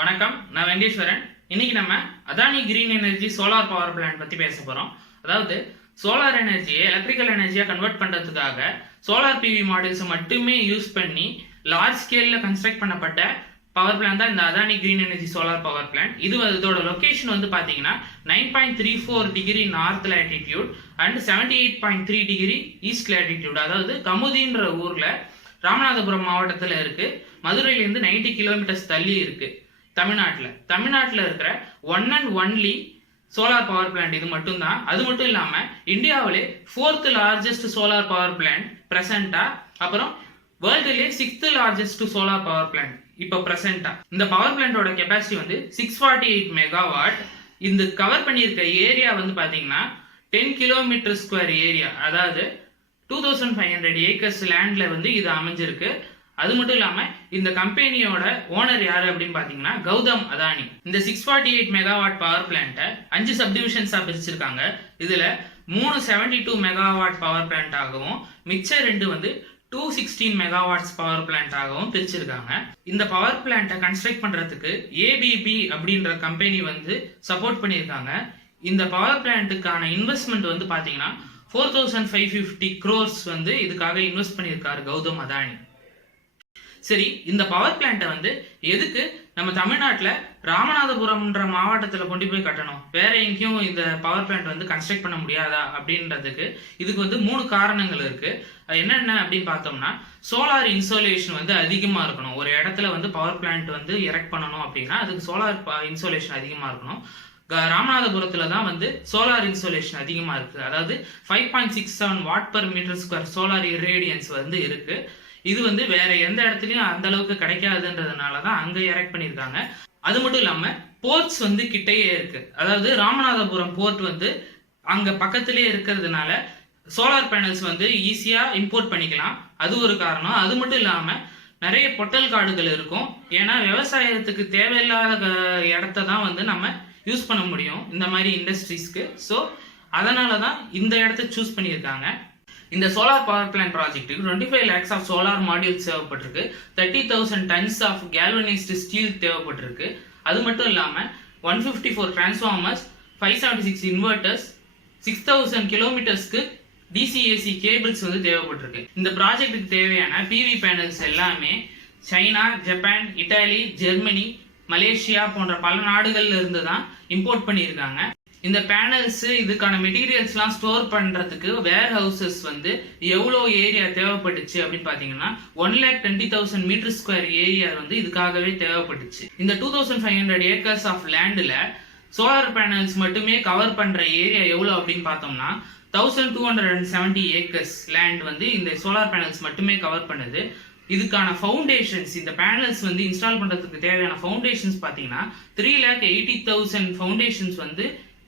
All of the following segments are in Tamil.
வணக்கம், நான் வெங்கடேஸ்வரன். இன்னைக்கு நம்ம Adani green energy solar power plant பத்தி பேச போறோம். அதாவது சோலார் எனர்ஜியை எலக்ட்ரிக்கல் எனர்ஜியா கன்வெர்ட் பண்றதுக்காக சோலார் பிவி மாடல்ஸ் மட்டுமே யூஸ் பண்ணி லார்ஜ் ஸ்கேல்ல கன்ஸ்ட்ரக்ட் பண்ணப்பட்ட பவர் பிளான்ட் தான் இந்த Adani green energy solar power plant. இதோட லொகேஷன் வந்து பாத்தீங்கன்னா 9.34 degree north latitude and 78.3 degree east latitude. அதாவது கமுதின்ற ஊர்ல ராமநாதபுரம் மாவட்டத்தில் இருக்கு. மதுரையிலிருந்து 90 கிலோமீட்டர்ஸ் தள்ளி இருக்கு. தமிழ்நாட்டில் இருக்கிற one and only solar power plant இது மட்டும் தான். அது மட்டும் இல்லாம இந்தியாவிலே 4th largest solar power plant பிரசன்டா, அப்புறம் வேர்ல்டுலேயே 6th largest solar power plant இப்போ பிரசன்டா. இந்த பவர் பிளான்டோட கெப்பாசிட்டி வந்து 648 மெகாவாட். இந்த கவர் பண்ணியிருக்க ஏரியா வந்து பாத்தீங்கன்னா 10 கிலோமீட்டர் ஸ்கொயர் ஏரியா, அதாவது 2500 ஏக்கர்ஸ் லேண்ட்ல வந்து இது அமைஞ்சிருக்கு. அது மட்டும் இல்லாம இந்த கம்பெனியோட ஓனர் யாரு அப்படின்னு பாத்தீங்கன்னா கௌதம் அதானி. இந்த 648 மெகாவாட் பவர் பிளான்ட்டை 5 சப்டிவிஷன்ஸா பிரிச்சிருக்காங்க. இதுல 3 72 மெகாவாட் பவர் பிளான்ட் ஆகவும் மிச்ச 2 வந்து 216 மெகாவாட்ஸ் பவர் பிளான்ட் ஆகவும் பிரிச்சிருக்காங்க. இந்த பவர் பிளான்ட்டை கன்ஸ்ட்ரக்ட் பண்றதுக்கு ஏபிபி அப்படின்ற கம்பெனி வந்து சப்போர்ட் பண்ணியிருக்காங்க. இந்த பவர் பிளான்ட்டுக்கான இன்வெஸ்ட்மெண்ட் வந்து பாத்தீங்கன்னா 4550 crores வந்து இதுக்காக இன்வெஸ்ட் பண்ணியிருக்காரு கௌதம் அதானி. சரி, இந்த பவர் பிளான்ட்டை வந்து எதுக்கு நம்ம தமிழ்நாட்டில் ராமநாதபுரம்ன்ற மாவட்டத்தில் கொண்டு போய் கட்டணும், வேற எங்கேயும் இந்த பவர் பிளான்ட் வந்து கன்ஸ்ட்ரக்ட் பண்ண முடியாதா அப்படின்றதுக்கு இதுக்கு வந்து 3 காரணங்கள் இருக்கு. என்னென்ன அப்படின்னு பார்த்தோம்னா, சோலார் இன்சோலேஷன் வந்து அதிகமாக இருக்கணும். ஒரு இடத்துல வந்து பவர் பிளான்ட் வந்து எரெக்ட் பண்ணணும் அப்படின்னா அதுக்கு சோலார் இன்சோலேஷன் அதிகமாக இருக்கணும். ராமநாதபுரத்துல தான் வந்து சோலார் இன்சோலேஷன் அதிகமா இருக்கு. அதாவது 5.67 watt per metre square solar irradiance வந்து இருக்கு. இது வந்து வேற எந்த இடத்துலயும் அந்த அளவுக்கு கிடைக்காதுன்றதுனாலதான் அங்க எரெக்ட் பண்ணிருக்காங்க. அது மட்டும் இல்லாம போர்ட்ஸ் வந்து கிட்டையே இருக்கு. அதாவது ராமநாதபுரம் போர்ட் வந்து அங்க பக்கத்திலே இருக்கிறதுனால சோலார் பேனல்ஸ் வந்து ஈஸியா இம்போர்ட் பண்ணிக்கலாம். அது ஒரு காரணம். அது மட்டும் இல்லாம நிறைய பொட்டல் காடுகள் இருக்கும். ஏன்னா விவசாயத்துக்கு தேவையில்லாத இடத்த தான் வந்து நம்ம யூஸ் பண்ண முடியும் இந்த மாதிரி இண்டஸ்ட்ரீஸ்க்கு. ஸோ அதனால தான் இந்த இடத்த சூஸ் பண்ணியிருக்காங்க. இந்த சோலார் பவர் பிளான்ட் ப்ராஜெக்ட்டுக்கு 25 lakhs ஆஃப் சோலார் மாடியூல்ஸ் தேவைப்பட்டிருக்கு. 30,000 tons ஆஃப் கேல்வனைஸ்டு ஸ்டீல் தேவைப்பட்டிருக்கு. அது மட்டும் இல்லாமல் 154 டிரான்ஸ்ஃபார்மர்ஸ், 576 இன்வெர்டர்ஸ், 6000 கிலோமீட்டர்ஸ்க்கு டிசிஏசி கேபிள்ஸ் வந்து தேவைப்பட்டிருக்கு. இந்த ப்ராஜெக்ட்டுக்கு தேவையான பிவி பேனல்ஸ் எல்லாமே China, Japan, Italy, Germany, Malaysia போன்ற பல நாடுகள்ல இருந்து தான் இம்போர்ட் பண்ணியிருக்காங்க. இந்த பேனல்ஸ் இதுக்கான மெட்டீரியல்ஸ்லாம் ஸ்டோர் பண்றதுக்கு வேர் ஹவுசஸ் வந்து எவ்வளோ ஏரியா தேவைப்பட்டுச்சு அப்படின்னு பாத்தீங்கன்னா 1,20,000 மீட்டர் ஸ்கொயர் ஏரியா வந்து இதுக்காகவே தேவைப்பட்டுச்சு. இந்த 2500 ஏக்கர்ஸ் ஆஃப் லேண்ட்ல சோலார் பேனல்ஸ் மட்டுமே கவர் பண்ற ஏரியா எவ்வளோ அப்படின்னு பார்த்தோம்னா 1270 ஏக்கர்ஸ் லேண்ட் வந்து இந்த சோலார் பேனல்ஸ் மட்டுமே கவர் பண்ணுது. இதுக்கான ஃபவுண்டேஷன்ஸ், இந்த பேனல்ஸ் வந்து இன்ஸ்டால் பண்றதுக்கு தேவையான ஃபவுண்டேஷன்ஸ் பாத்தீங்கன்னா 3,80,000 ஃபவுண்டேஷன்ஸ் வந்து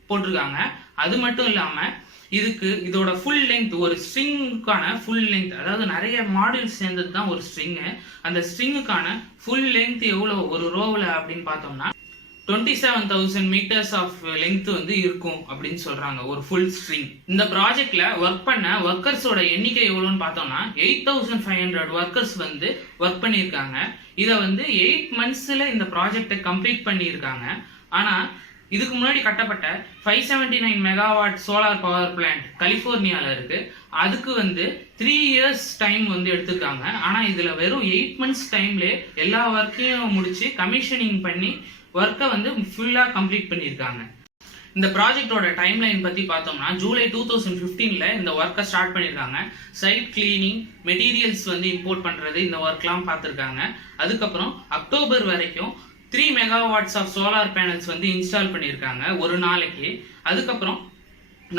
போட்டிருக்காங்க. அது மட்டும் இல்லாம இதோட ஃபுல் லெங்த், ஒரு ஸ்ட்ரிங்குக்கான ஃபுல் லெங்த், அதாவது நிறைய மாடியூல்ஸ் சேர்ந்தது தான் ஒரு ஸ்ட்ரிங். அந்த ஸ்ட்ரிங்குக்கான ஃபுல் லெங்த் எவ்வளவு ஒரு ரோவில் அப்படின்னு பார்த்தோம்னா 27,000 மீட்டர்ஸ் ஆஃப் லெங்த் வந்து இருக்கும் அப்படின்னு சொல்றாங்க ஒரு ஃபுல் ஸ்ட்ரிங். இந்த ப்ராஜெக்ட்ல ஒர்க் பண்ண ஒர்க்கர்ஸோட எண்ணிக்கை எவ்வளோன்னு பார்த்தோம்னா 8,500 ஒர்க்கர்ஸ் வந்து ஒர்க் பண்ணியிருக்காங்க. இதை வந்து 8 monthsல இந்த ப்ராஜெக்டை கம்ப்ளீட் பண்ணியிருக்காங்க. ஆனா இதுக்கு முன்னாடி கட்டப்பட்ட 579 மெகாவாட் சோலார் பவர் பிளான்ட் கலிபோர்னியால இருக்கு. அதுக்கு வந்து 3 years டைம் வந்து எடுத்துருக்காங்க. ஆனா இதுல வெறும் 8 months டைம்ல எல்லா ஒர்க்கையும் முடிச்சு கமிஷனிங் பண்ணி ஒர்க்கை வந்து ஃபுல்லா கம்ப்ளீட் பண்ணியிருக்காங்க. இந்த ப்ராஜெக்டோட டைம்லைன் பத்தி பார்த்தோம்னா ஜூலை 2015ல இந்த ஒர்க்கை ஸ்டார்ட் பண்ணியிருக்காங்க. சைட் கிளீனிங், மெட்டீரியல்ஸ் வந்து இம்போர்ட் பண்றது, இந்த ஒர்க்லாம் பார்த்துருக்காங்க. அதுக்கப்புறம் அக்டோபர் வரைக்கும் 3 மெகாவாட்ஸ் ஆஃப் சோலார் பேனல்ஸ் வந்து இன்ஸ்டால் பண்ணியிருக்காங்க ஒரு நாளைக்கு. அதுக்கப்புறம்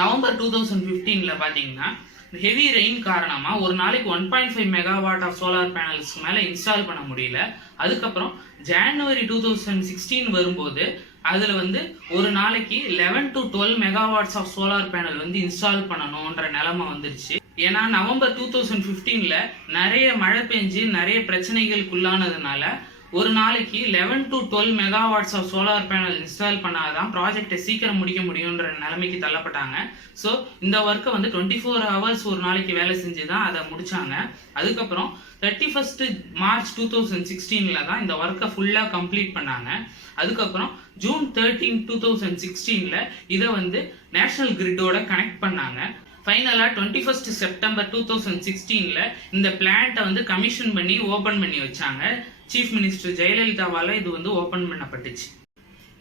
நவம்பர் 2015ல பார்த்தீங்கன்னா ஹெவி ரெயின் காரணமா ஒரு நாளைக்கு 1.5 மெகாவாட் ஆஃப் சோலார் பேனல்ஸ்க்கு மேல இன்ஸ்டால் பண்ண முடியல. அதுக்கப்புறம் ஜனவரி 2016 வரும்போது அதுல வந்து ஒரு நாளைக்கு 11 to 12 megawatts of solar panel வந்து இன்ஸ்டால் பண்ணணும்ன்ற நிலைமை வந்துருச்சு. ஏன்னா நவம்பர் 2015ல நிறைய மழை பெஞ்சு நிறைய பிரச்சனைகளுக்குள்ளானதுனால ஒரு நாளைக்கு 11 to 12 megawatts of solar panel install பண்ணாதான் ப்ராஜெக்டை சீக்கிரம் முடிக்க முடியுன்ற நிலைமைக்கு தள்ளப்பட்டாங்க. ஸோ இந்த ஒர்க்கை வந்து 24 ஹவர்ஸ் ஒரு நாளைக்கு வேலை செஞ்சு தான் அதை முடிச்சாங்க. அதுக்கப்புறம் 31st March 2016 தான் இந்த ஒர்க்கை ஃபுல்லாக கம்ப்ளீட் பண்ணாங்க. அதுக்கப்புறம் June 13, 2016 இதை வந்து நேஷனல் கிரிட்டோட கனெக்ட் பண்ணாங்க. ஃபைனலாக 21st September 2016 இந்த பிளான்ட்டை வந்து கமிஷன் பண்ணி ஓப்பன் பண்ணி வச்சாங்க. சீஃப் மினிஸ்டர் ஜெயலலிதாவால் இது வந்து ஓப்பன் பண்ணப்பட்டுச்சு.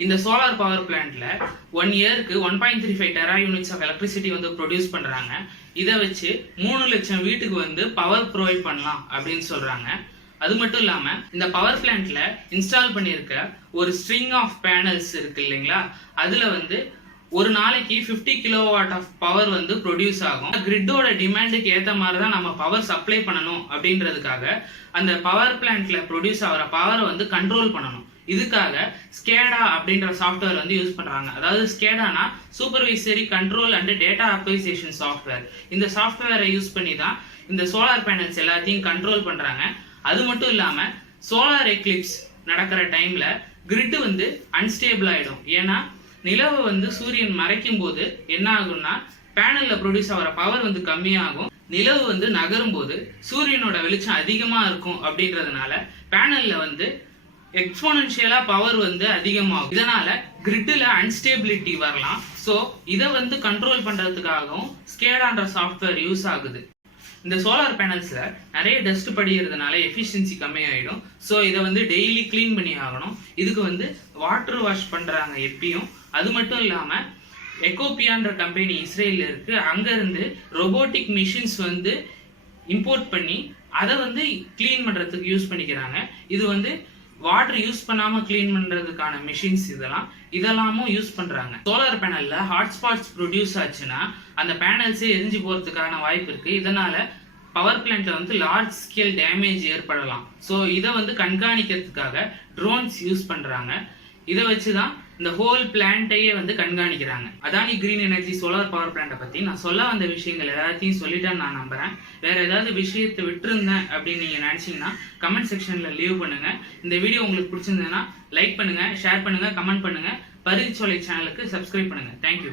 இந்த சோலார் பவர் பிளான்ட்ல 1 இயருக்கு 1.35 டெரா யூனிட்ஸ் ஆஃப் எலக்ட்ரிசிட்டி வந்து ப்ரொடியூஸ் பண்றாங்க. இதை வச்சு 3 லட்சம் வீட்டுக்கு வந்து பவர் ப்ரொவைட் பண்ணலாம் அப்படின்னு சொல்றாங்க. அது மட்டும் இல்லாம இந்த பவர் பிளான்ட்ல இன்ஸ்டால் பண்ணியிருக்க ஒரு ஸ்ட்ரிங் ஆஃப் பேனல்ஸ் இருக்கு இல்லைங்களா, அதுல வந்து ஒரு நாளைக்கு 50 கிலோவாட் ஆஃப் பவர் வந்து ப்ரொடியூஸ் ஆகும். கிரிட்டோட டிமாண்டுக்கு ஏற்ற மாதிரி தான் நம்ம பவர் சப்ளை பண்ணணும் அப்படின்றதுக்காக அந்த பவர் பிளான்ட்ல ப்ரொடியூஸ் ஆகிற பவரை வந்து கண்ட்ரோல் பண்ணணும். இதுக்காக ஸ்கேடா அப்படின்ற சாஃப்ட்வேர் வந்து யூஸ் பண்றாங்க. அதாவது ஸ்கேடானா supervisory control and data acquisition software. இந்த சாஃப்ட்வேரை யூஸ் பண்ணி தான் இந்த சோலார் பேனல்ஸ் எல்லாத்தையும் கண்ட்ரோல் பண்றாங்க. அது மட்டும் இல்லாம சோலார் எக்லிப்ஸ் நடக்கிற டைம்ல கிரிட் வந்து அன்ஸ்டேபிள் ஆயிடும். ஏன்னா நிலவு வந்து சூரியன் மறைக்கும் போது என்ன ஆகும்னா பேனல்ல ப்ரொடியூஸ் ஆகிற பவர் வந்து கம்மியாகும். நிலவு வந்து நகரும் போது சூரியனோட வெளிச்சம் அதிகமா இருக்கும். அப்படின்றதுனால பேனல்ல வந்து எக்ஸ்போனன்ஷியலா பவர் வந்து அதிகமாகும். இதனால கிரிட்ல அன்ஸ்டேபிலிட்டி வரலாம். ஸோ இதை வந்து கண்ட்ரோல் பண்றதுக்காகவும் ஸ்கேடான்ற சாஃப்ட்வேர் யூஸ் ஆகுது. இந்த சோலார் பேனல்ஸ்ல நிறைய டஸ்ட் படிக்கிறதுனால எஃபிஷியன்சி கம்மியாயிடும். ஸோ இதை வந்து டெய்லி கிளீன் பண்ணி ஆகணும். இதுக்கு வந்து வாட்டர் வாஷ் பண்றாங்க எப்பயும். அது மட்டும் இல்லாம எக்கோபியான்ற கம்பெனி இஸ்ரேல்ல இருக்கு. அங்க இருந்து ரொபோட்டிக் மிஷின்ஸ் வந்து இம்போர்ட் பண்ணி அதை வந்து கிளீன் பண்றதுக்கு யூஸ் பண்ணிக்கிறாங்க. இது வந்து வாட்டர் யூஸ் பண்ணாம கிளீன் பண்றதுக்கான மிஷின்ஸ் இதெல்லாமும் யூஸ் பண்றாங்க. சோலார் பேனல்ல ஹாட்ஸ்பாட்ஸ் ப்ரொடியூஸ் ஆச்சுன்னா அந்த பேனல்ஸே எரிஞ்சு போறதுக்கான வாய்ப்பு இருக்கு. இதனால பவர் பிளான்ட்ல வந்து லார்ஜ் ஸ்கேல் டேமேஜ் ஏற்படலாம். ஸோ இதை வந்து கண்காணிக்கிறதுக்காக ட்ரோன்ஸ் யூஸ் பண்றாங்க. இதை வச்சுதான் இந்த ஹோல் பிளான்ட்டையே வந்து கண்காணிக்கிறாங்க. Adani green energy solar power பிளான்ட்டை பத்தி நான் சொல்ல வந்த விஷயங்கள் எல்லாத்தையும் சொல்லிட்டேன்னு நான் நம்புறேன். வேற ஏதாவது விஷயத்தை விட்டுருந்தேன் அப்படின்னு நீங்க நினைச்சீங்கன்னா கமெண்ட் செக்ஷன்ல லீவ் பண்ணுங்க. இந்த வீடியோ உங்களுக்கு பிடிச்சிருந்ததுன்னா லைக் பண்ணுங்க, ஷேர் பண்ணுங்க, கமெண்ட் பண்ணுங்க. பரிதிச்சோலை சேனலுக்கு சப்ஸ்கிரைப் பண்ணுங்க. தேங்க்யூ.